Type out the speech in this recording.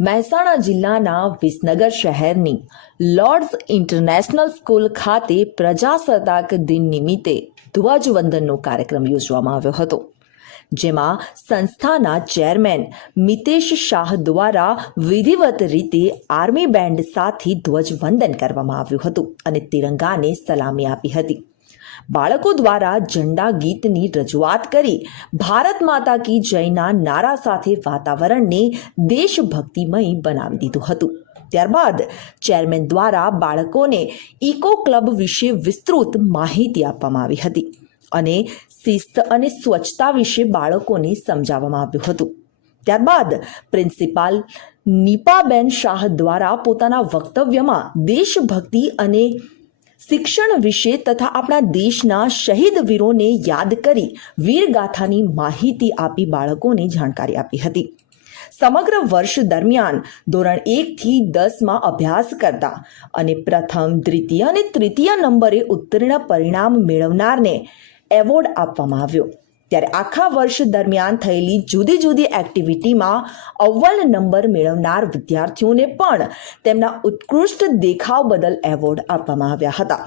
મહેસાણા જિલ્લાના વિસનગર શહેરની lords international school ખાતે પ્રજાસત્તાક દિન નિમિત્તે ધ્વજવંદનનો કાર્યક્રમ યોજવામાં આવ્યો હતો, જેમાં સંસ્થાના ચેરમેન મિતેશ શાહ દ્વારા વિધિવત રીતે આર્મી બેન્ડ સાથે ધ્વજવંદન કરવામાં આવ્યું હતું અને તિરંગાને સલામી આપી હતી. બાળકો દ્વારા ઝંડા ગીતની રજૂઆત કરી ભારત માતા કી જયના નારા સાથે વાતાવરણને દેશભક્તિમય બનાવી દીધું હતું. ત્યારબાદ ચેરમેન દ્વારા બાળકોને ઇકો ક્લબ વિશે વિસ્તૃત માહિતી આપવામાં આવી હતી અને શિસ્ત અને સ્વચ્છતા વિશે બાળકોને સમજાવવામાં આવ્યું હતું. ત્યારબાદ પ્રિન્સિપાલ નીપાબેન શાહ દ્વારા પોતાના વક્તવ્યમાં દેશભક્તિ અને શિક્ષણ વિશે તથા આપણા દેશના શહીદ વીરોને યાદ કરી વીરગાથાની માહિતી આપી બાળકોને જાણકારી આપી હતી. સમગ્ર વર્ષ દરમિયાન ધોરણ 1 થી 10માં અભ્યાસ કરતા અને પ્રથમ, દ્વિતીય અને તૃતીય નંબરે ઉત્તીર્ણ પરિણામ મેળવનારને એવોર્ડ આપવામાં આવ્યો. ત્યારે આખા વર્ષ દરમિયાન થયેલી જુદી જુદી એક્ટિવિટીમાં અવ્વલ નંબર મેળવનાર વિદ્યાર્થીઓને પણ તેમના ઉત્કૃષ્ટ દેખાવ બદલ એવોર્ડ આપવામાં આવ્યા હતા.